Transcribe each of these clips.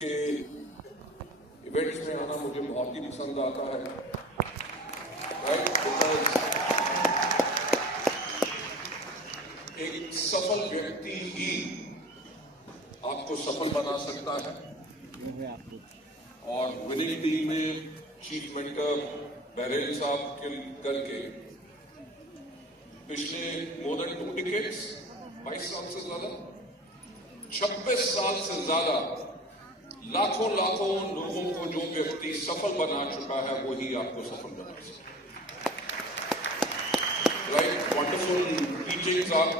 के इवेंट्स में आना मुझे बहुत ही पसंद आता है, राइट? बिकॉज एक सफल व्यक्ति ही आपको सफल बना सकता है। और विनिंग टीम में चीफ मेंटर बहरेन साहब के करके पिछले मोर देन 2 डिकेड्स 22 साल से ज्यादा 26 साल से ज्यादा लाखों लोगों को जो व्यक्ति सफल बना चुका है वो ही आपको सफल बना सकता है। राइट? वंडरफुल टीचिंग्स आप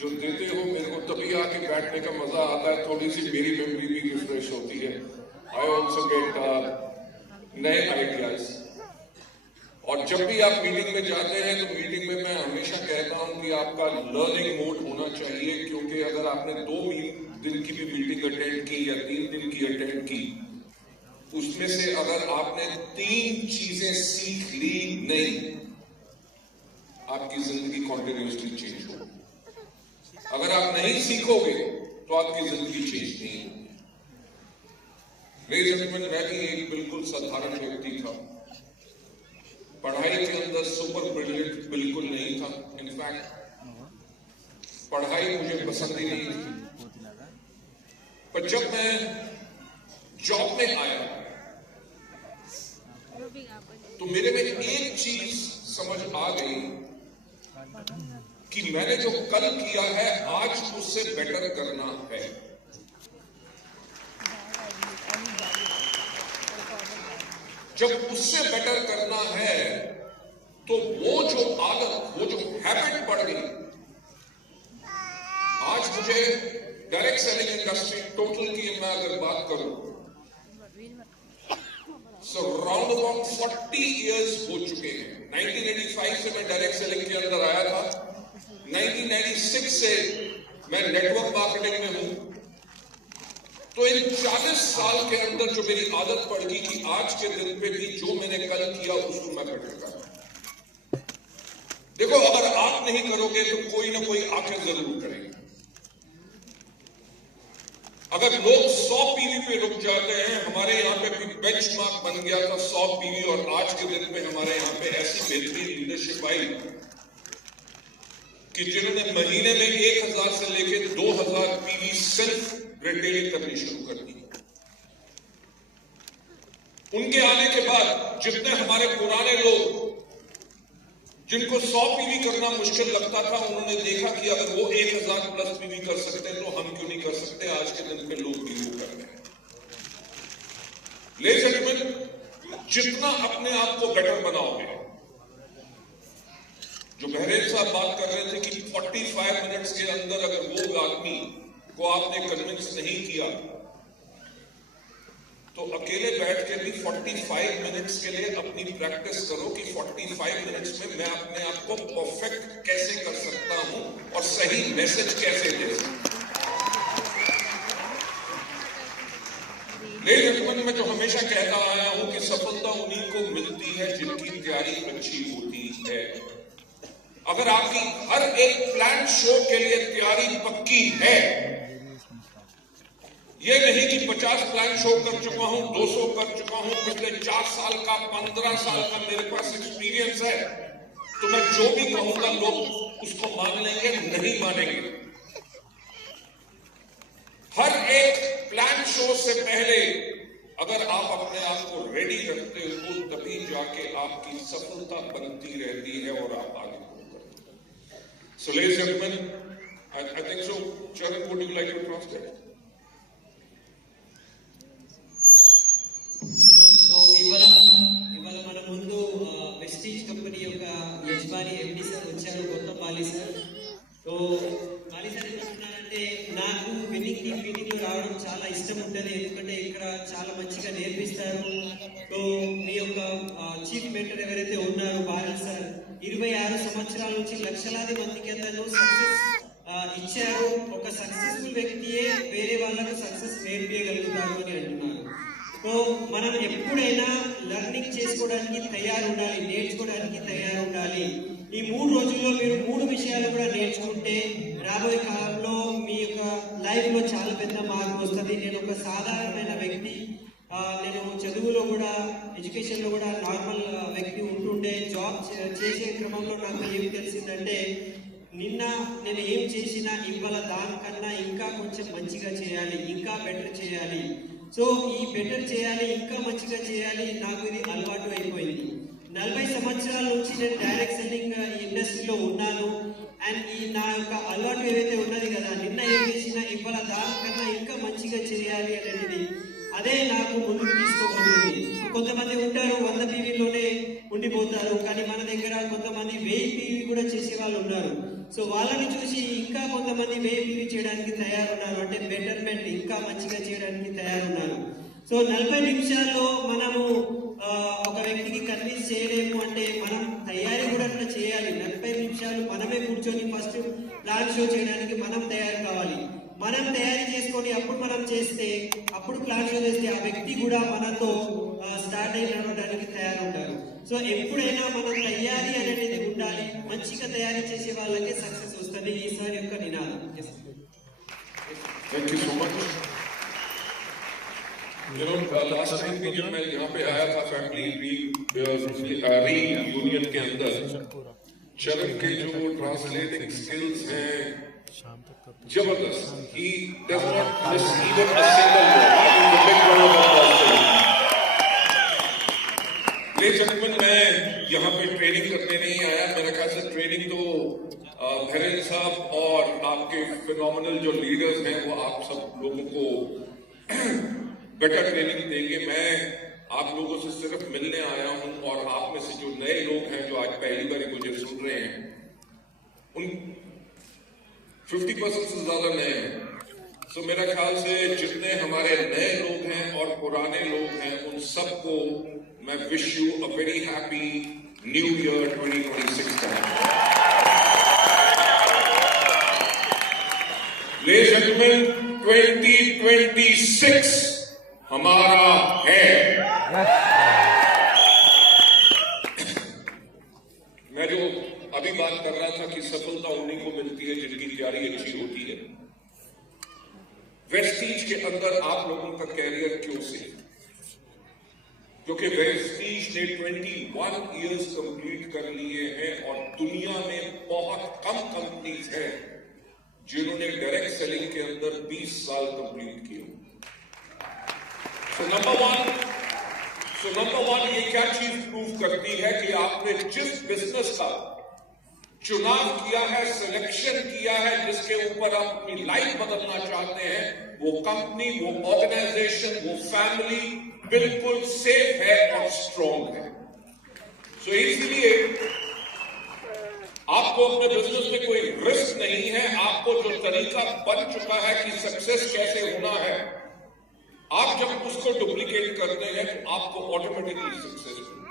जो देते हो, मेरे को तभी आके बैठने का मजा आता है, थोड़ी सी मेरी मेमोरी भी रिफ्रेश होती है। आई ऑल्सो गेट नए आइडियाज। और जब भी आप मीटिंग में जाते हैं तो मीटिंग में मैं हमेशा कहता हूं कि आपका लर्निंग मोड होना चाहिए, क्योंकि अगर आपने 2 दिन की भी मीटिंग अटेंड की या 3 दिन की अटेंड की, उसमें से अगर आपने 3 चीजें सीख ली नहीं, आपकी जिंदगी कॉन्टिन्यूसली चेंज होगी। अगर आप नहीं सीखोगे तो आपकी जिंदगी चेंज नहीं होगी। मेरे जन्म में मैं भी एक बिल्कुल साधारण व्यक्ति था, पढ़ाई के अंदर सुपर ब्रिलियंट बिल्कुल नहीं था। इनफैक्ट पढ़ाई मुझे पसंद ही नहीं थी। पर जब मैं जॉब में आया तो मेरे में एक चीज समझ आ गई कि मैंने जो कल किया है आज उससे बेटर करना है। जब उससे बेटर करना है तो वो जो आदत, वो जो हैबिट पड़ गई, आज मुझे डायरेक्ट सेलिंग इंडस्ट्री टोटल की मैं अगर बात करूं सो राउंड अबाउट 40 इयर्स हो चुके हैं। 1985 से मैं डायरेक्ट सेलिंग के अंदर आया था, 1996 से मैं नेटवर्क मार्केटिंग में हूं। तो इन 40 साल के अंदर जो मेरी आदत पड़ गई कि आज के दिन पे भी जो मैंने कल किया उसको मैं बेटर करूं। देखो, अगर आप नहीं करोगे तो कोई ना कोई आके जरूर करेगा। अगर लोग 100 पीवी पे रुक जाते हैं, हमारे यहाँ पे भी बेंचमार्क बन गया था 100 पीवी, और आज के दिन पे हमारे यहाँ पे ऐसी बेहतरीन लीडरशिप आई कि जिन्होंने महीने में 1000 से लेकर 2000 पीवी सिर्फ रिटेलिंग करनी शुरू कर दी। उनके आने के बाद जितने हमारे पुराने लोग जिनको 100 पीवी करना मुश्किल लगता था, उन्होंने देखा कि अगर वो 1000 प्लस पीवी कर सकते हैं तो हम क्यों नहीं कर सकते। आज के दिन पे लोग भी वो कर रहे हैं। लेडीज एंड जेंटलमैन, जितना अपने आप को बेटर बनाओगे, जो बहरेन साहब बात कर रहे थे कि 45 मिनट्स के अंदर अगर वो आदमी को आपने कन्विंस नहीं किया तो अकेले बैठ के भी 45 मिनट्स के लिए अपनी प्रैक्टिस करो कि 45 मिनट्स में मैं अपने आप को परफेक्ट कैसे कर सकता हूं और सही मैसेज कैसे दे सकता हूं। लेकिन मैं जो हमेशा कहता आया हूं कि सफलता उन्हीं को मिलती है जिनकी तैयारी अच्छी होती है। अगर आपकी हर एक प्लान शो के लिए तैयारी पक्की है, ये नहीं कि 50 प्लान शो कर चुका हूं, 200 कर चुका हूं, पिछले 4 साल का 15 साल का मेरे पास एक्सपीरियंस है, तो मैं जो भी कहूंगा लोग उसको मान लेंगे, नहीं मानेंगे। हर एक प्लान शो से पहले अगर आप अपने आप को रेडी रखते हो तभी जाके आपकी सफलता बनती रहती है और आप आगे बढ़ते हैं। So ladies and gentlemen, I think so. Charan, would you like to translate? ఇవాళ మన ముందు వెస్టీజ్ కంపెనీ యొక్క యజమాని ఎండి సార్ వచ్చారు, Gautam Bali sir. So Bali sir ఏమంటున్నారంటే, నాకు విన్నింగ్ టీమ్ మీటింగ్ లో రావడం చాలా ఇష్టం ఉంటుంది, ఎందుకంటే ఇక్కడ చాలా మంచిగా నేర్పిస్తారు. సో మీ యొక్క చీఫ్ మెంటర్ ఎవరైతే ఉన్నారో బాలి సార్ 26 సంవత్సరాల నుంచి లక్షలాది మందికి అందరూ సక్సెస్ ఇచ్చారు. ఒక సక్సెస్ఫుల్ వ్యక్తియే వేరే వాళ్ళకు సక్సెస్ నేర్పించగలుగుతారు అని అంటున్నారు. సో మనం ఎప్పుడైనా లర్నింగ్ చేసుకోవడానికి తయారు ఉండాలి, నేర్చుకోవడానికి తయారు ఉండాలి. ఈ 3 రోజుల్లో మీరు 3 విషయాలు కూడా నేర్చుకుంటే రాబోయే కాలంలో మీ యొక్క లైఫ్ లో చాలా పెద్ద మార్పు వస్తుంది. నేను ఒక సాధారణమైన వ్యక్తి. నేను చదువులో కూడా ఎడ్యుకేషన్లో కూడా నార్మల్ వ్యక్తి ఉంటుండే. జాబ్ చేసే క్రమంలో నాకు ఏం తెలిసిందంటే నిన్న నేను ఏం చేసినా ఇవాళ దానికన్నా ఇంకా కొంచెం మంచిగా చేయాలి, ఇంకా బెటర్ చేయాలి. సో ఈ బెటర్ చేయాలి, ఇంకా మంచిగా చేయాలి, నాకు ఇది అలవాటు అయిపోయింది. 40 సంవత్సరాల నుంచి నేను డైరెక్ట్ సెల్లింగ్ ఇండస్ట్రీలో ఉన్నాను. అండ్ ఈ నా యొక్క అలవాటు ఏదైతే ఉన్నది కదా, నిన్న ఏం చేసినా ఇవాళ దానికన్నా ఇంకా మంచిగా చేయాలి అనేది అదే నాకు ముందుకు తీసుకోబోతుంది. కొంతమంది ఉంటారు 100 పీవీలోనే ఉండిపోతారు, కానీ మన దగ్గర కొంతమంది 1000 పీవీ కూడా చేసే వాళ్ళు ఉన్నారు. సో వాళ్ళని చూసి ఇంకా కొంతమంది 1000 పీవీ చేయడానికి తయారున్నారు, అంటే బెటర్మెంట్ ఇంకా మంచిగా చేయడానికి తయారున్నారు. సో 40 నిమిషాల్లో మనము ఒక వ్యక్తికి కన్విన్స్ చేయలేము అంటే మనం తయారీ కూడా అట్లా చేయాలి. 40 నిమిషాలు మనమే కూర్చొని ఫస్ట్ ప్లాన్ షో చేయడానికి మనం తయారు కావాలి. మనం తయారీ చేసుకొని అప్పుడు మనం చేస్తే, అప్పుడు ప్లాన్ షో చేస్తే ఆ వ్యక్తి కూడా మనతో స్టార్ట్ అయి నడవడానికి తయారుంటారు. సో ఎప్పుడైనా మనం తయారీ అనేది ఉండాలి. మంచిగా తయారీ చేసే వాళ్ళకే సక్సెస్ వస్తుంది. ఈసారి యొక్క నినాదం. Thank you so much. You know, last time भी जब मैं यहाँ पे आया था फैमिली रीयूनियन के अंदर, चरण के जो ट्रांसलेटिंग स्किल्स हैं जबरदस्त. He does not miss even a single word. I think the big round of applause for him. Ladies and gentlemen, मैं यहाँ पे ट्रेनिंग करने नहीं आया. मेरे ख्याल से ट्रेनिंग तो धीरेन्द्र साहब और आपके फिनोमिनल जो लीडर्स हैं वो आप सब लोगों को बेटर ट्रेनिंग देंगे. मैं आप लोगों से सिर्फ मिलने आया हूं और आप में से जो नए लोग हैं जो आज पहली बार मुझे सुन रहे हैं, उन 50% से ज्यादा नए हैं. सो मेरा ख्याल से जितने हमारे नए लोग हैं और पुराने लोग हैं उन सबको मैं wish you a very happy new year 2026 का. Ladies and gentlemen, 2026 हमारा है. मैं जो अभी बात कर रहा था कि सफलता उन्हीं को मिलती है जिनकी तैयारी अच्छी होती है. वेस्टीज के अंदर आप लोगों का कैरियर क्यों से? क्योंकि वेस्टीज ने 21 इयर्स कंप्लीट कर लिए हैं और दुनिया में बहुत कम कंपनीज हैं जिन्होंने डायरेक्ट सेलिंग के अंदर 20 साल कंप्लीट किए. नंबर वन ये क्या चीज प्रूव करती है कि आपने जिस बिजनेस का चुनाव किया है, सिलेक्शन किया है, जिसके ऊपर आप अपनी लाइफ बदलना चाहते हैं, वो कंपनी, वो ऑर्गेनाइजेशन, वो फैमिली बिल्कुल सेफ है और स्ट्रॉन्ग है. सो इसलिए आपको अपने बिजनेस में कोई रिस्क नहीं है. आपको जो तरीका बन चुका है कि सक्सेस कैसे होना है, आप जब उसको डुप्लीकेट करते हैं तो आपको ऑटोमेटिकली सक्सेस मिलती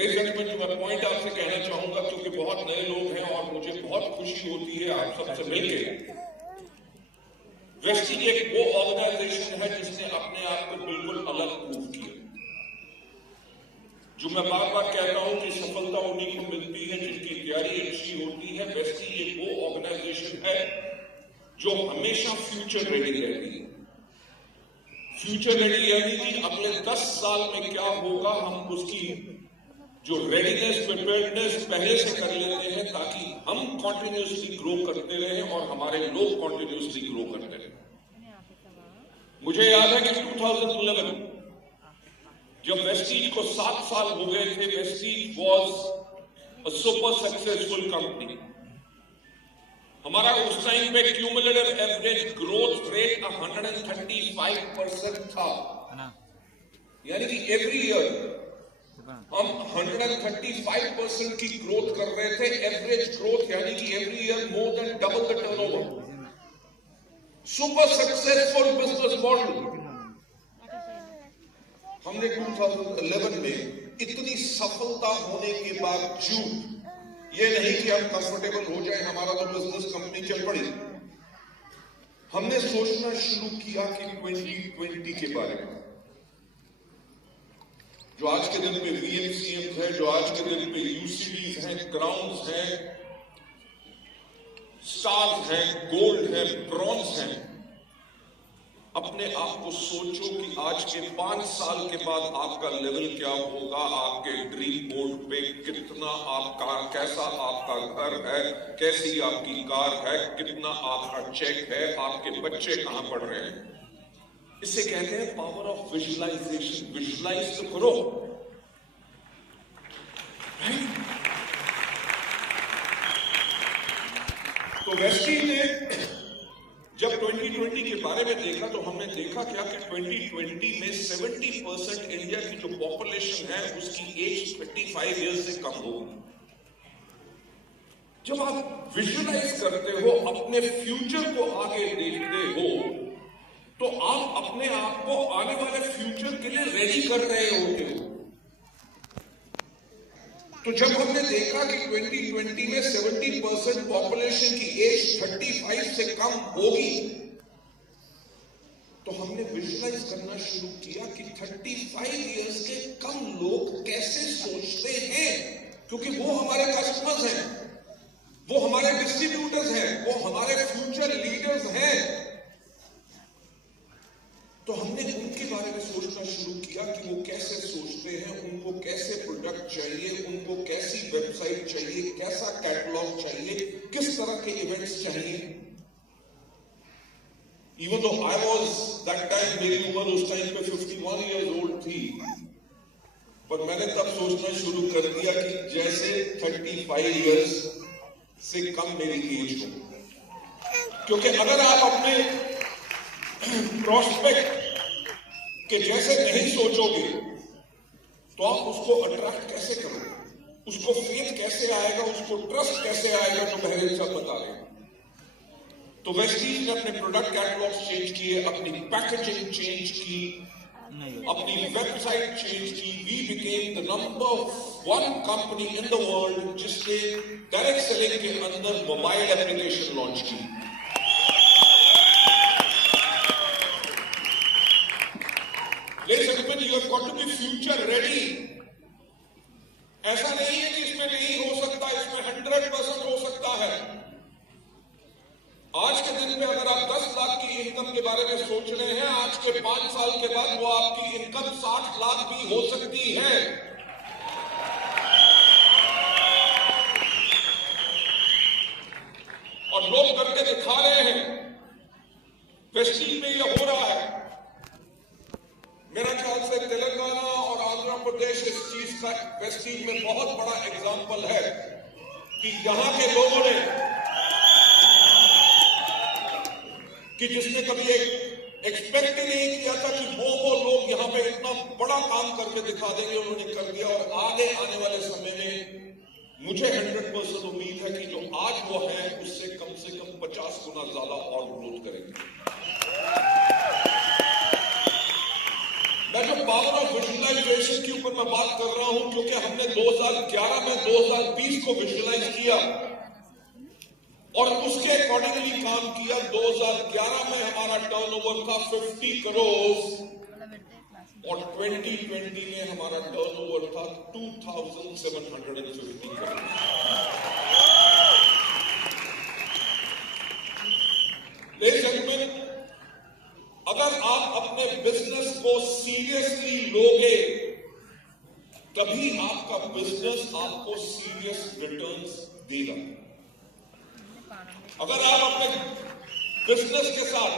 है. जो मैं पॉइंट आपसे कहना चाहूंगा, क्योंकि बहुत नए लोग हैं और मुझे बहुत खुशी होती है आप सबसे मिलकर. वेस्टीज एक वो ऑर्गेनाइजेशन है जिसने अपने आप को बिल्कुल अलग प्रूव किया. जो मैं बार बार कहता हूं कि सफलता उन्हीं को मिलती है जिनकी तैयारी अच्छी होती है. वेस्टीज एक वो ऑर्गेनाइजेशन है जो हमेशा फ्यूचर रेडी रहती है. फ्यूचर रेडी यानी कि अगले 10 साल में क्या होगा, हम उसकी जो रेडीनेस, प्रिपेयर्डनेस पहले से कर लेते हैं ताकि हम कॉन्टिन्यूसली ग्रो करते रहें और हमारे लोग कॉन्टिन्यूसली ग्रो करते रहें. मुझे याद है कि 2011 जब वेस्टीज को 7 साल हो गए थे, Vestige was a super successful company. हमारा उस टाइम पे क्यूमुलेटिव एवरेज ग्रोथ रेट 135% था. यानी कि एवरी ईयर हम 135% की ग्रोथ कर रहे थे. एवरेज ग्रोथ यानी कि every year more than double the turnover. Super successful business model. हमने 2011 में इतनी सफलता होने के बावजूद ये नहीं कि हम कंफर्टेबल हो जाए, हमारा तो बिजनेस कंपनी चल पड़ी. हमने सोचना शुरू किया कि 2020 के बारे में. जो आज के दिन पे VMCMs हैं, जो आज के दिन पे UCVs हैं, क्राउन्स हैं, स्टार्स हैं, गोल्ड हैं, ब्रॉन्ज हैं, अपने आप को सोचो कि आज के 5 साल के बाद आपका लेवल क्या होगा, आपके ड्रीम बोर्ड पे कितना आपका, कैसा आपका घर है, कैसी आपकी कार है, कितना आपका चेक है, आपके बच्चे कहां पढ़ रहे हैं। इसे कहते हैं पावर ऑफ विजुअलाइजेशन। विजुअलाइज तो करो। तो वेस्टी ने जब 2020 के बारे में देखा तो हमने देखा क्या कि 2020 में 70% इंडिया की जो पॉपुलेशन है उसकी एज 35 ईयर्स से कम होगी। जब आप विजुअलाइज करते हो, अपने फ्यूचर को आगे देखते हो, तो आप अपने आप को आने वाले फ्यूचर के लिए रेडी कर रहे होते हो। तो जब हमने देखा कि 2020 में 70% पॉपुलेशन की एज 35 से कम होगी, तो हमने विजुअलाइज करना शुरू किया कि 35 इयर्स के कम लोग कैसे सोचते हैं, क्योंकि वो हमारे कस्टमर्स हैं, वो हमारे डिस्ट्रीब्यूटर्स हैं, वो हमारे फ्यूचर लीडर्स हैं। तो हमने उनके बारे में सोचना शुरू किया कि वो कैसे सोचते हैं, उनको कैसे प्रोडक्ट चाहिए, उनको कैसी वेबसाइट चाहिए, कैसा कैटलॉग चाहिए, किस तरह के इवेंट्स चाहिए। Even though I was that time, मेरी उम्र उस टाइम पे 51 ईयर्स ओल्ड थी, पर मैंने तब सोचना शुरू कर दिया कि जैसे 35 ईयर्स से कम मेरी एज हो। क्योंकि अगर आप अपने प्रोस्पेक्ट के जैसे नहीं सोचोगे तो आप उसको अट्रैक्ट कैसे करोगे, उसको फेथ कैसे आएगा, उसको ट्रस्ट कैसे आएगा, जो बहरे सब बता रहे हैं। तो वेस्टीज ने अपने प्रोडक्ट कैटलॉग चेंज किए, अपनी पैकेजिंग चेंज की, अपनी वेबसाइट चेंज की। We became the number 1 company in the world जिसने डायरेक्ट सेलिंग के अंदर मोबाइल एप्लीकेशन लॉन्च की। Ladies and gentlemen, you have got to be future ready. ऐसा नहीं है कि इसमें नहीं हो सकता, इसमें 100% हो सकता है। आज के दिन में अगर आप 10 लाख की इनकम के बारे में सोच रहे हैं, आज के 5 साल के बाद वो आपकी इनकम 60 लाख भी हो सकती है। और लोग करके दिखा रहे हैं। वेस्टीज में यह हो रहा है। मेरा ख्याल से तेलंगाना और आंध्र प्रदेश इस चीज का वेस्टीज में बहुत बड़ा एग्जाम्पल है कि यहां के लोगों ने, कि जिसने कभी एक्सपेक्ट ही नहीं किया था कि वो लोग यहां पे इतना बड़ा काम करके दिखा देंगे, उन्होंने कर दिया। और आगे आने वाले समय में मुझे 100% उम्मीद है कि जो आज वो है उससे कम से कम 50 गुना ज्यादा और ग्रोथ करेंगे। मैं जो पावर ऑफ विजुअलाइजेशन के ऊपर मैं बात कर रहा हूं, क्योंकि हमने 2011 में 2020 को विजुअलाइज किया और उसके अकॉर्डिंगली काम किया। 2011 में हमारा टर्नओवर था 50 करोड़ और 2020 में हमारा टर्नओवर था 2750 करोड़। लेडीज एंड जेंटलमैन, अगर आप अपने बिजनेस को सीरियसली लोगे, तभी आपका बिजनेस आपको सीरियस रिटर्न्स देगा। अगर आप अपने बिजनेस के साथ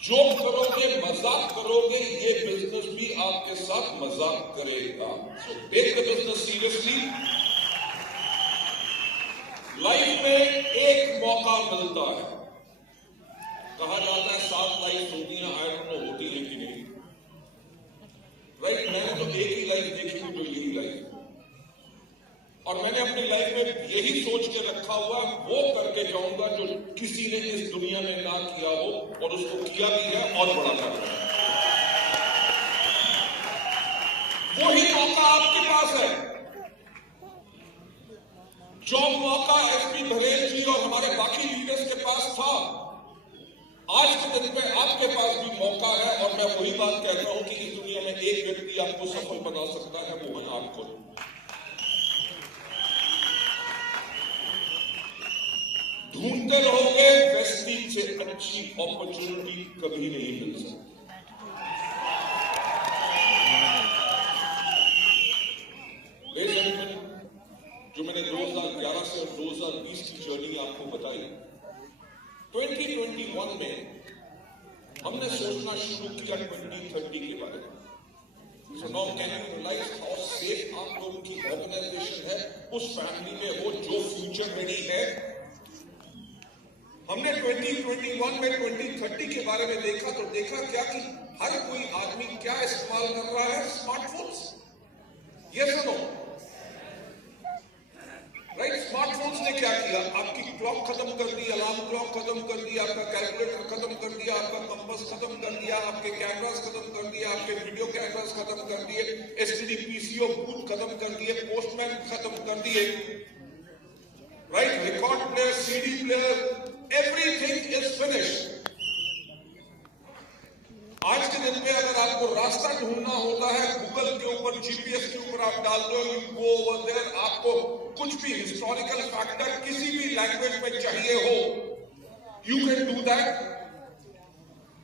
जोक करोगे, मजाक करोगे, ये बिजनेस भी आपके साथ मजाक करेगा। So take the business seriously. Life में एक मौका मिलता है। कहा जाता है 7 लाइफ होती हैं, आई डोंट नो होती है कि नहीं, राइट? मैंने तो एक ही लाइफ देखी है, जो यही लाइफ, और मैंने अपनी लाइफ में यही सोच के रखा हुआ, वो करके जाऊंगा जो किसी ने इस दुनिया में ना किया हो, और उसको किया भी है और बड़ा कर रहा है। वही मौका आपके पास है, जो मौका एसपी बघेल जी और हमारे बाकी लीडर्स के पास था। आज के दिन पे आपके पास भी मौका है, और मैं वही बात कहता हूं कि इस दुनिया में एक व्यक्ति आपको सफल बना सकता है, वो है आप खुद। ढूंढते रहोगे, वेस्टीज से अच्छी अपॉर्चुनिटी कभी नहीं मिल सकती। जो मैंने 2011 से और 2020 की जर्नी आपको बताई, 2021 में हमने सोचना शुरू किया 2030 के बारे में। So now can you realize how safe आप लोगों की ऑर्गेनाइजेशन है, उस फैमिली में वो जो फ्यूचर रेडी है। हमने 2021 में 2030 के बारे में देखा तो देखा क्या कि हर कोई आदमी क्या इस्तेमाल कर रहा है, स्मार्टफोन्स। ये सुनो, राइट? स्मार्टफोन्स ने क्या किया? आपकी क्लॉक खत्म कर दी, अलार्म क्लॉक खत्म कर दिया, आपका कैलकुलेटर खत्म कर दिया, आपका कंपास खत्म कर दिया, आपके कैमरास खत्म कर दिया, आपके वीडियो कैमरास खत्म कर दिए, एसटीडी पीसीओ बूथ खत्म कर दिए, पोस्टमैन खत्म कर दिए, right? Record player, CD player, everything is finished. आज के दिन में अगर आपको रास्ता ढूंढना होता है, गूगल के ऊपर, जीपीएस के ऊपर आप डाल दो, यू गो ओवर देयर, आपको कुछ भी हिस्टोरिकल फैक्टर किसी भी लैंग्वेज में चाहिए हो, यू कैन डू दैट।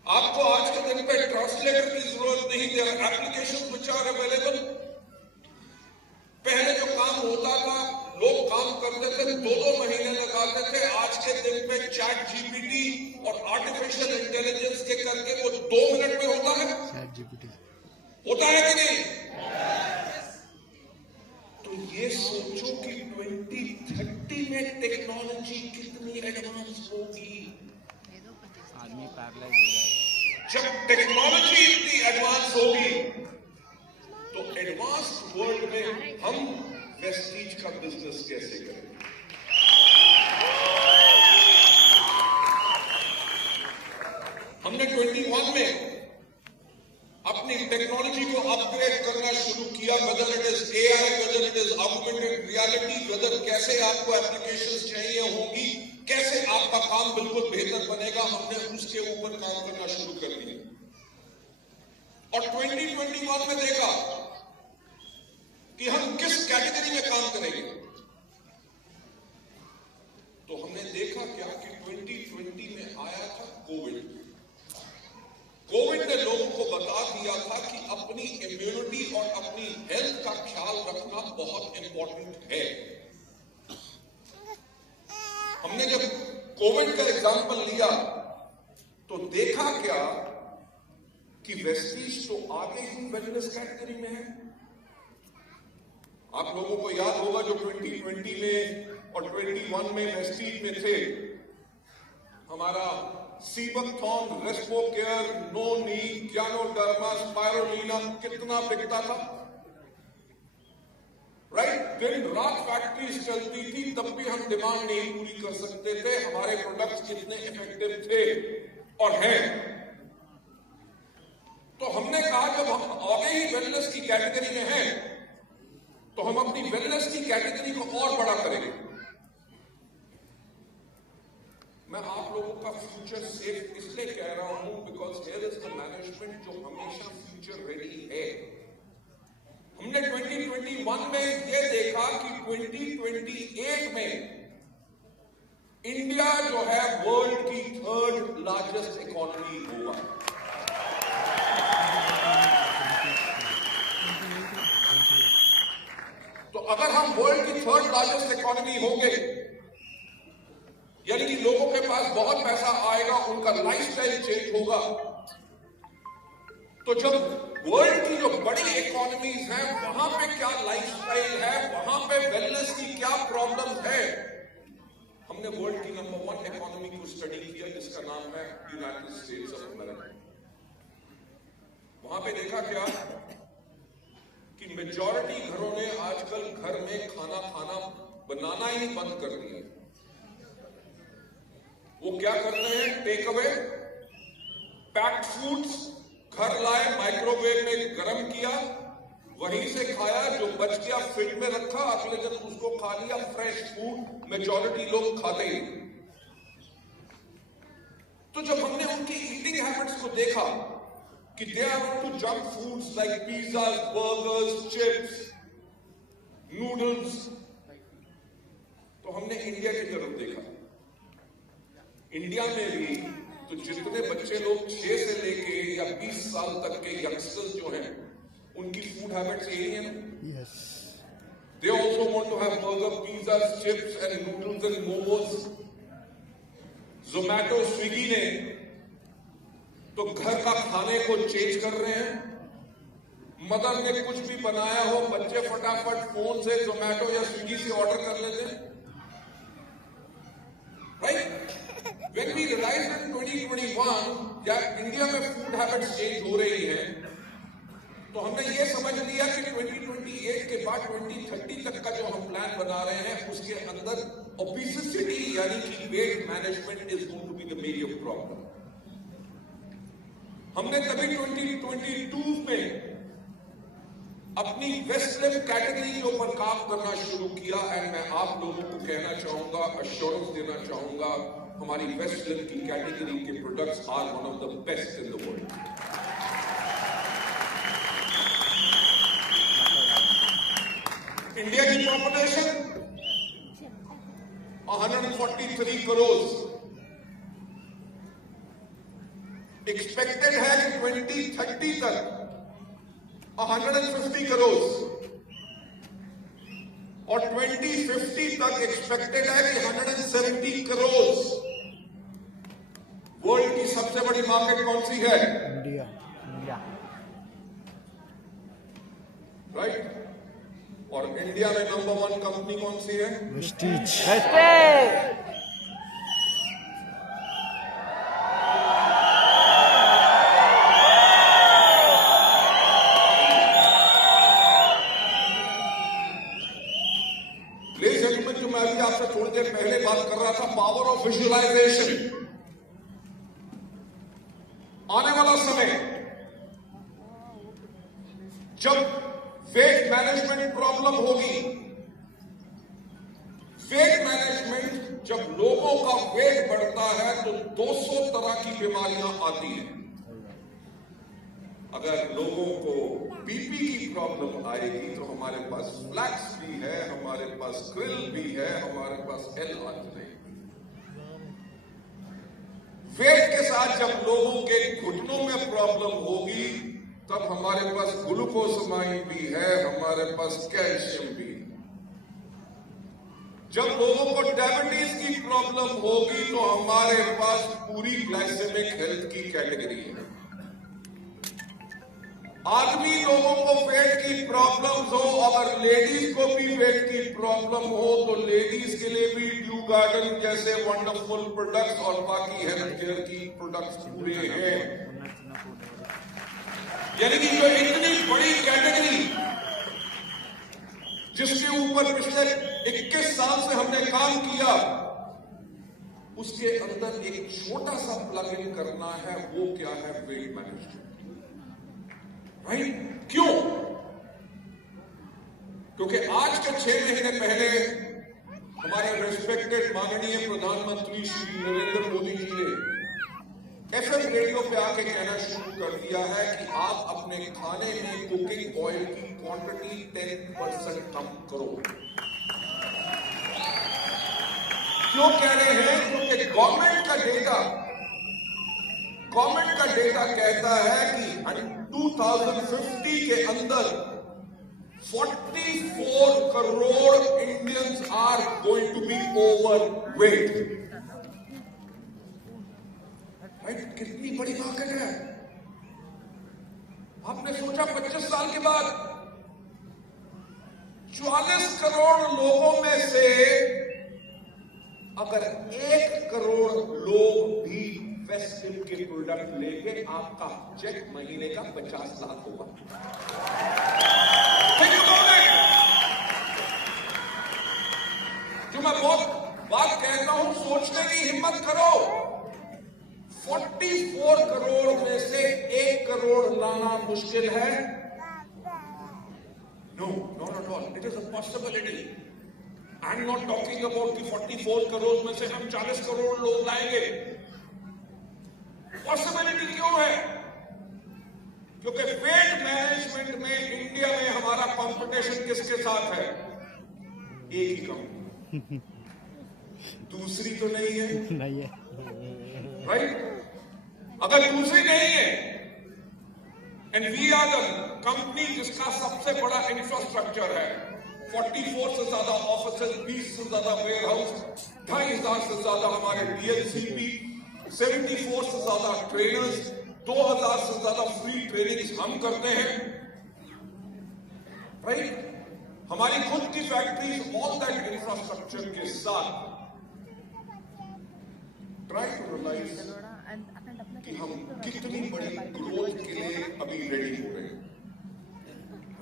आपको आज के दिन पे ट्रांसलेटर की जरूरत नहीं, there are applications which are available. पहले जो काम होता था, लोग काम करते थे 2-2 महीने लगाते थे, आज के दिन पे चैट जीपीटी और आर्टिफिशियल इंटेलिजेंस के करके वो 2 मिनट में होता है। चैट जीपीटी होता है कि नहीं? तो ये सोचो कि 2030 में टेक्नोलॉजी कितनी एडवांस होगी। आदमी पैरालाइज हो जाएगा। जब टेक्नोलॉजी इतनी एडवांस होगी तो एडवांस्ड वर्ल्ड में हम वेस्टीज का बिजनेस कैसे करेंगे? हमने 21 में अपनी टेक्नोलॉजी को अपग्रेड करना शुरू किया, whether it is AI, whether it is augmented reality, whether कैसे आपको एप्लीकेशंस चाहिए होंगी, कैसे आपका काम बिल्कुल बेहतर बनेगा, हमने उसके ऊपर काम करना शुरू कर दिया। और 2021 में देखा कि हम किस कैटेगरी में काम करेंगे। तो हमने देखा क्या कि 2020 में आया था कोविड। कोविड ने लोगों को बता दिया था कि अपनी इम्यूनिटी और अपनी हेल्थ का ख्याल रखना बहुत इंपॉर्टेंट है। हमने जब कोविड का एग्जाम्पल लिया तो देखा क्या कि वेस्टीज तो आगे ही वेलनेस कैटेगरी में है। आप लोगों को याद होगा जो 2020 में और 21 में वेस्टीज में थे, हमारा सीबकथॉन, रेस्पोकेयर, नो नी, ग्यानोडर्मा, स्पाइरोलीना कितना बिकता था, राइट? दिन रात फैक्ट्रीज चलती थी, तब भी हम डिमांड नहीं पूरी कर सकते थे। हमारे प्रोडक्ट्स कितने इफेक्टिव थे और हैं। तो हमने कहा जब हम आगे ही वेलनेस की कैटेगरी में हैं तो हम अपनी वेलनेस की कैटेगरी को और बड़ा करेंगे। मैं आप लोगों का फ्यूचर सेफ इसलिए कह रहा हूं because here is the management जो हमेशा फ्यूचर रेडी है। हमने 2021 में यह देखा कि 2028 में इंडिया जो है वर्ल्ड की 3rd लार्जेस्ट इकोनॉमी होगा। तो अगर हम वर्ल्ड की 3rd लार्जेस्ट इकोनॉमी होंगे, यानी कि लोगों के पास बहुत पैसा आएगा, उनका लाइफस्टाइल चेंज होगा। तो जब वर्ल्ड की जो बड़ी इकोनॉमीज हैं वहां पे क्या लाइफस्टाइल है, वहां पे वेलनेस की क्या प्रॉब्लम है, हमने वर्ल्ड की नंबर 1 इकोनॉमी को स्टडी किया जिसका नाम है यूनाइटेड स्टेट्स ऑफ अमेरिका। वहां पे देखा क्या कि मेजॉरिटी घरों ने आजकल घर में खाना बनाना ही बंद कर दिया। वो क्या करते हैं? टेक अवे, पैक्ड फूड्स घर लाए, माइक्रोवेव में गर्म किया, वहीं से खाया, जो बच गया फ्रिज में रखा, अगले दिन उसको खा लिया। फ्रेश फूड मेजॉरिटी लोग खाते ही। तो जब हमने उनकी ईटिंग हैबिट्स को देखा कि they are into junk foods like pizza, burgers, chips, noodles, तो हमने इंडिया की तरफ देखा। इंडिया में भी तो जितने बच्चे लोग 6 से लेके या 20 साल तक के यंगस्टर्स जो हैं उनकी फूड हैबिट्स यही है ना। Yes. They also want to have burger, pizzas, chips and noodles and momos. Zomato, Swiggy ने तो घर का खाने को चेंज कर रहे हैं। मदर ने कुछ भी बनाया हो, बच्चे फटाफट फोन से जोमेटो या स्विगी से ऑर्डर कर लेते हैं, right? When we realized in 2021 या इंडिया में फूड हैबिट्स चेंज हो रही है, तो हमने ये समझ लिया कि 2028 के बाद 2030 तक का जो हम प्लान बना रहे हैं उसके अंदर ओबेसिटी यानी कि weight management is going to be the major problem. हमने तभी 2022 में अपनी वेस्ट लिप कैटेगरी के ऊपर काम करना शुरू किया एंड मैं आप लोगों को कहना चाहूंगा, अश्योरेंस देना चाहूंगा, हमारी वेस्ट लिप की कैटेगरी के products are one of the best in the world. India की पॉपुलेशन 143 करोड़, एक्सपेक्टेड है कि 2030 तक 150 करोड़ और 2050 तक एक्सपेक्टेड है कि 170 करोड़। वर्ल्ड की सबसे बड़ी मार्केट कौन सी है? India. राइट? और इंडिया में नंबर 1 कंपनी कौन सी है? Vestige. जो मैं अभी आपसे थोड़ी देर पहले बात कर रहा था, पावर ऑफ विजुअलाइजेशन। आने वाला समय जब वेट मैनेजमेंट प्रॉब्लम होगी, वेट मैनेजमेंट जब लोगों का वेट बढ़ता है तो 200 तरह की बीमारियां आती हैं। अगर लोगों को बीपी की प्रॉब्लम आएगी तो हमारे पास फ्लैक्स भी है, हमारे पास क्रिल भी है, हमारे पास एल-आर्जिनिन। वेट के साथ जब लोगों के घुटनों में प्रॉब्लम होगी तब हमारे पास ग्लूकोसामाइन भी है, हमारे पास कैल्शियम भी। जब लोगों को डायबिटीज की प्रॉब्लम होगी तो हमारे पास पूरी ग्लाइसेमिक हेल्थ की कैटेगरी है। आदमी लोगों को वेट की प्रॉब्लम हो, अगर लेडीज को भी वेट की प्रॉब्लम हो तो लेडीज के लिए भी ड्यू गार्डन जैसे वंडरफुल प्रोडक्ट्स और बाकी हेल्थ केयर की प्रोडक्ट्स पूरे हैं। यानी कि जो इतनी बड़ी कैटेगरी जिसके ऊपर पिछले 21 साल से हमने काम किया, उसके अंदर एक छोटा सा प्लग इन करना है। वो क्या है? Weight management. राइट? क्यों? क्योंकि आज के 6 महीने पहले हमारे रेस्पेक्टेड माननीय प्रधानमंत्री श्री नरेंद्र मोदी जी ने एफएम रेडियो पे आके कहना शुरू कर दिया है कि आप अपने खाने में कुकिंग ऑयल की क्वांटिटी 10% कम करो। क्यों कह रहे हैं? क्योंकि गवर्नमेंट का डेटा कहता है कि 2050 के अंदर 44 crore Indians are going to be overweight. Right? कितनी बड़ी मार्केट है। आपने सोचा 25 साल के बाद 44 करोड़ लोगों में से अगर 1 करोड़ लोग भी वेस्ट लिप के प्रोडक्ट लेके, आपका चेक महीने का 50 लाख होगा। जो मैं बहुत बात कहता हूं, सोचने की हिम्मत करो। 44 करोड़ में से 1 करोड़ लाना मुश्किल है? No, not at all. It is a possibility. I am not talking about कि 44 करोड़ में से हम 40 करोड़ लोग लाएंगे। पॉसिबिलिटी क्यों है? क्योंकि वेट मैनेजमेंट में इंडिया में हमारा कंपटीशन किसके साथ है? एक ही कंपनी, दूसरी तो नहीं है। नहीं है। राइट? अगर दूसरी नहीं है, and we are the company जिसका सबसे बड़ा इंफ्रास्ट्रक्चर है, 44 से ज्यादा ऑफिसेज, 20 से ज्यादा वेयर हाउस, 2500 से ज्यादा हमारे डीएलसीपी, 74 से ज्यादा ट्रेनर्स, 2000 से ज्यादा फ्री ट्रेनिंग हम करते हैं, राइट? हमारी खुद की फैक्ट्रीज, ऑल दैट इंफ्रास्ट्रक्चर के साथ ट्राई टू रियलाइज कि हम कितनी बड़ी ग्रोथ के लिए अभी रेडी हो रहे हैं,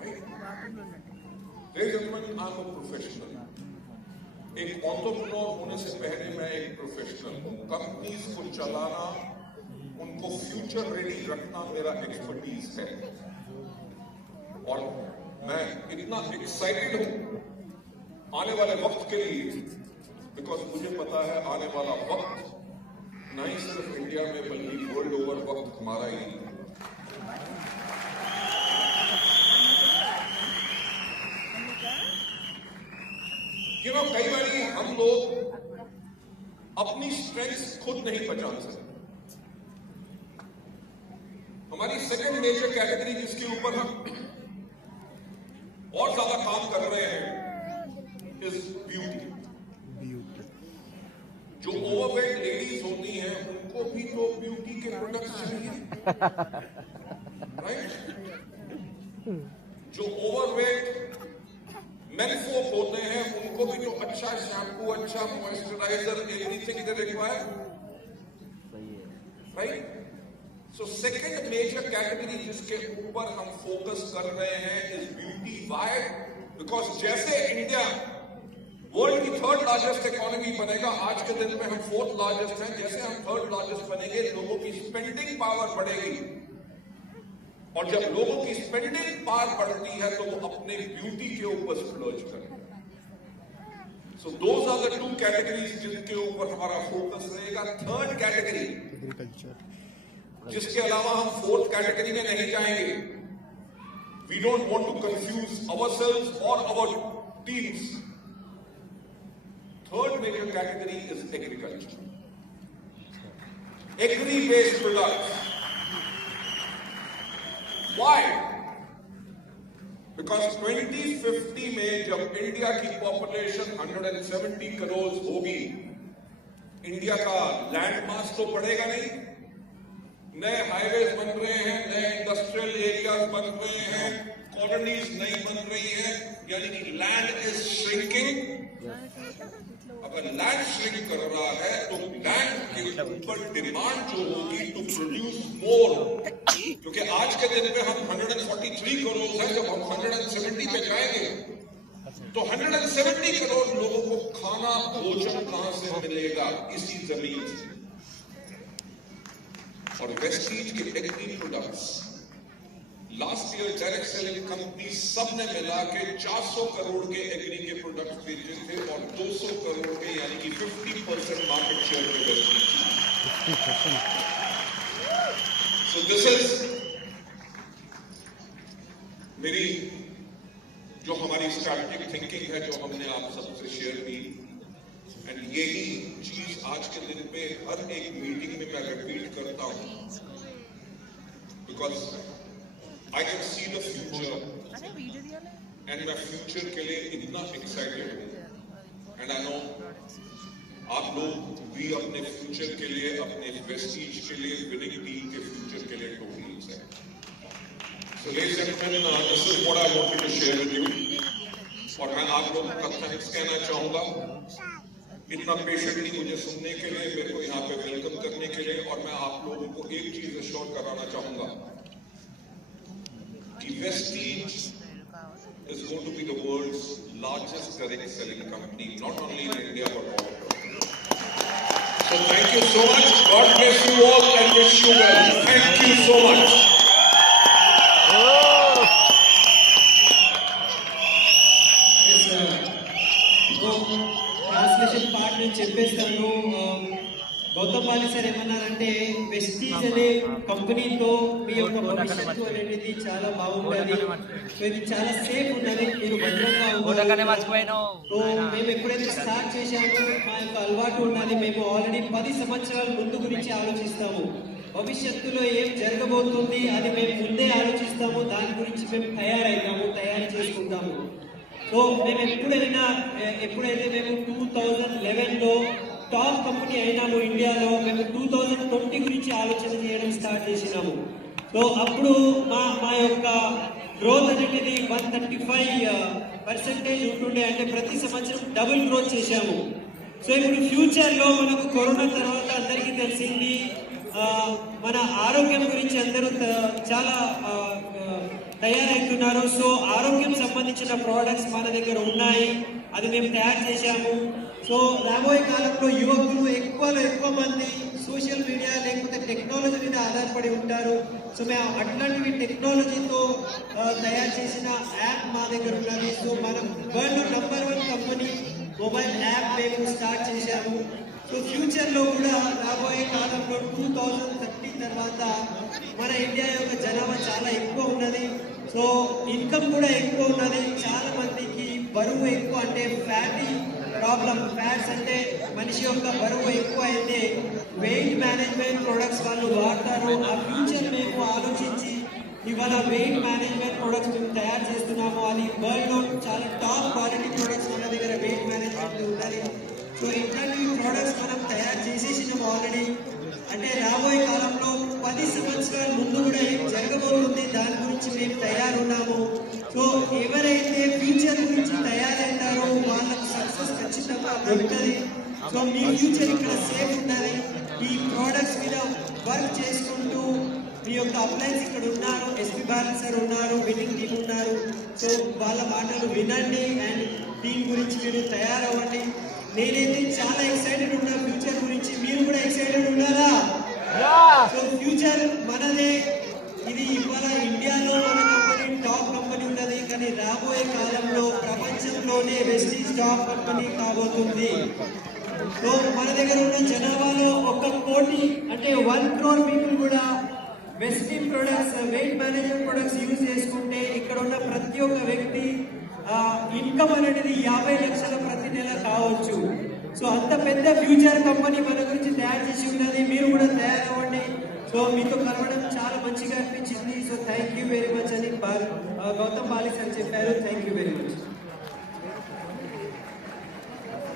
right? Ladies and gentlemen, I'm a professional. एक एंटरप्रेन्योर होने से पहले मैं एक प्रोफेशनल हूं। कंपनीज को चलाना, उनको फ्यूचर रेडी रखना मेरा एक्सपर्टीज है, और मैं इतना एक्साइटेड हूं आने वाले वक्त के लिए, बिकॉज मुझे पता है आने वाला वक्त न ही सिर्फ इंडिया में बल्कि वर्ल्ड ओवर वक्त हमारा ही है। कई बार हम लोग अपनी स्ट्रेंथ खुद नहीं पहचान सकते। हमारी सेकंड मेजर कैटेगरी जिसके ऊपर हम और ज्यादा काम कर रहे हैं इज ब्यूटी। जो ओवरवेट लेडीज होती हैं उनको भी तो ब्यूटी के प्रोडक्ट्स चाहिए, राइट? जो ओवरवेट मेन फोक होते हैं उनको भी तो अच्छा शैम्पू, अच्छा moisturiser, everything they require, right? So second major category जिसके ऊपर हम फोकस कर रहे हैं इज ब्यूटी। व्हाई? बिकॉज जैसे इंडिया वर्ल्ड की थर्ड लार्जेस्ट इकोनॉमी बनेगा, आज के दिन में हम फोर्थ लार्जेस्ट हैं, जैसे हम थर्ड लार्जेस्ट बनेंगे लोगों की स्पेंडिंग पावर बढ़ेगी, और जब लोगों की स्पेंडिंग पावर बढ़ती है तो वो अपने ब्यूटी के ऊपर स्प्लर्ज करें। So those are the two categories जिनके ऊपर हमारा फोकस रहेगा। थर्ड कैटेगरी जिसके अलावा हम फोर्थ कैटेगरी में नहीं जाएंगे, we don't want to confuse ourselves और our teams. Third major category is agriculture, agri based products. Why? Because 2050 में जब इंडिया की पॉपुलेशन 170 करोड़ होगी, इंडिया का लैंड मास तो बढ़ेगा नहीं, नए हाईवेज बन रहे हैं, नए इंडस्ट्रियल एरियाज बन रहे हैं, कॉलोनीज नई बन रही है, यानी कि लैंड इज श्रिंकिंग। अगर लैंड श्रिंक कर रहा है तो लैंड के ऊपर डिमांड जो होगी टू प्रोड्यूस मोर, क्योंकि आज के दिन पे हम 143 करोड़ है, जब हम 170 पे जाएंगे तो 170 करोड़ लोगों को खाना, भोजन कहां से मिलेगा? इसी जमीन से। और वेस्टीज के agri products last year direct selling company सबने मिला के 400 करोड़ के एग्री के प्रोडक्ट्स बेचे थे, और 200 करोड़ के यानी कि 50% मार्केट शेयर पे वेस्टीज। सो दिस इज मेरी जो हमारी स्ट्रैटेजिक थिंकिंग है, जो हमने आप सबसे शेयर की, एंड यही चीज आज के दिन पे हर एक मीटिंग में मैं रिपीट करता हूं, because I can see the future, and मैं फ्यूचर के लिए इतना एक्साइटेड हूँ, एंड आई नो आप लोग भी अपने फ्यूचर के लिए, अपने वेस्टीज के लिए, विनिंग टीम के फ्यूचर के लिए totally excited. So ladies and gentlemen, this is what I wanted to share with you, और मैं आप लोगों का थैंक्स कहना चाहूंगा इतना पेशेंटली मुझे सुनने के लिए, मेरे को यहाँ पे वेलकम करने के लिए, और मैं आप लोगों को एक चीज अश्योर कराना चाहूंगा कि Vestige is going to be the world's largest direct selling company, not only in India but all across. So thank you so much. God bless you all and wish you well. Thank you so much. Yes, sir. So, translation part నేను చెప్పేస్తాను. Gautam Bali sir ఏమన్నారంటే Vestige అనే కంపెనీతో మీ యొక్క భవిష్యత్తు అనేది చాలా బాగుంటుంది. సో ఇది చాలా సేఫ్ ఉన్నది, మీరు భద్రంగా ఊటకనే ఉన్నారు. మర్చిపోయినావు సో మేము ఎప్పుడైతే స్టార్ట్ చేశామో మా యొక్క అలవాటు ఉన్నది, మేము ఆల్రెడీ 10 సంవత్సరాల ముందు గురించి ఆలోచిస్తాము. భవిష్యత్తులో ఏం జరగబోతుంది అది మేము ముందే ఆలోచిస్తాము, దాని గురించి మేము తయారు చేసుకుంటాము. సో మేము ఎప్పుడైతే మేము 2011లో టాప్ కంపెనీ అయినాము ఇండియాలో, మేము 2020 గురించి ఆలోచన చేయడం స్టార్ట్ చేసినాము. సో అప్పుడు మా యొక్క గ్రోత్ అనేది 135% ఉంటుండే, అంటే ప్రతి సంవత్సరం డబుల్ గ్రోత్ చేశాము. సో ఇప్పుడు ఫ్యూచర్ లో మనకు కరోనా తర్వాత అందరికీ తెలిసింది మన ఆరోగ్యం గురించి అందరూ చాలా తయారవుతున్నారు. సో ఆరోగ్యం సంబంధించిన ప్రోడక్ట్స్ మన దగ్గర ఉన్నాయి, అది మేము తయారు చేశాము. సో రాబోయే కాలంలో యువకులు ఎక్కువ మంది సోషల్ మీడియా లేకపోతే టెక్నాలజీ మీద ఆధారపడి ఉంటారు. సో మేము అట్లాంటివి టెక్నాలజీతో తయారు చేసిన యాప్ మా దగ్గర ఉన్నది. సో మనం world number 1 company mobile app మేము స్టార్ట్ చేశాము. సో ఫ్యూచర్ లో కూడా రాబోయే కాలంలో 2030 తర్వాత మన ఇండియా యొక్క జనాభా చాలా ఎక్కువ ఉన్నది. సో ఇన్కమ్ కూడా ఎక్కువ ఉన్నది. చాలా మందికి బరువు ఎక్కువ, అంటే ఫ్యాట్స్ అంటే మనిషి యొక్క బరువు ఎక్కువ అయితే వెయిట్ మేనేజ్మెంట్ ప్రొడక్ట్స్ వాళ్ళు వాడతారు. ఆ ఫ్యూచర్ మేము ఆలోచించి ఇవాళ వెయిట్ మేనేజ్మెంట్ ప్రొడక్ట్స్ మేము తయారు చేస్తున్నాము. అది వరల్డ్ లో చాలా టాప్ క్వాలిటీ ప్రొడక్ట్స్ మన దగ్గర వెయిట్ మేనేజ్మెంట్ ఉన్నది. సో ఇట్లాంటి ప్రొడక్ట్స్ మనం తయారు చేసేసినాం ఆల్రెడీ. అంటే రాబోయే కాలంలో 10 సంవత్సరాల ముందు కూడా ఏం జరగబోతుంది దాని గురించి మేము తయారున్నాము. సో ఎవరైతే ఫ్యూచర్ గురించి తయారవుతారో వాళ్ళకు సక్సెస్ ఖచ్చితంగా దొరుకుతుంది. సో మీ ఫ్యూచర్ ఇక్కడ సేఫ్ ఉండాలి. ఈ ప్రోడక్ట్స్ మీద వర్క్ చేసుకుంటూ మీ యొక్క అప్లయన్స్ ఇక్కడ ఉన్నారు, ఎస్పీ బాలన్ సార్ ఉన్నారు, విన్నింగ్ టీమ్ ఉన్నారు. సో వాళ్ళ మాటలు వినండి అండ్ దీని గురించి మీరు తయారవ్వండి. నేనైతే చాలా ఎక్సైటెడ్ ఉన్నా ఫ్యూచర్ గురించి. మీరు కూడా ఎక్సైటెడ్ ఉన్నారా? సో ఫ్యూచర్ మనదే. ఇది ఇవాళ ఇండియాలో మన కంపెనీ టాప్ కంపెనీ ఉన్నది, కానీ రాబోయే కాలంలో ప్రపంచంలోనే వెస్టీజ్ టాప్ కంపెనీ కాబోతుంది. సో మన దగ్గర ఉన్న జనాభాలో 1 కోటి అంటే 1 crore పీపుల్ కూడా Vestige products, weight management products use చేసుకుంటే ఇక్కడ ఉన్న ప్రతి ఒక్క వ్యక్తి ఇన్కమ్ అనేది 50 లక్షల ప్రతి నెల కావచ్చు. సో అంత పెద్ద ఫ్యూచర్ కంపెనీ మన గురించి తయారు చేసి ఉన్నది. మీరు కూడా తయారవ్వండి. సో మీతో కలవడం చాలా మంచిగా అనిపించింది. So thank you very much అని గౌతమ్ బాలి సార్ చెప్పారు. Thank you very much.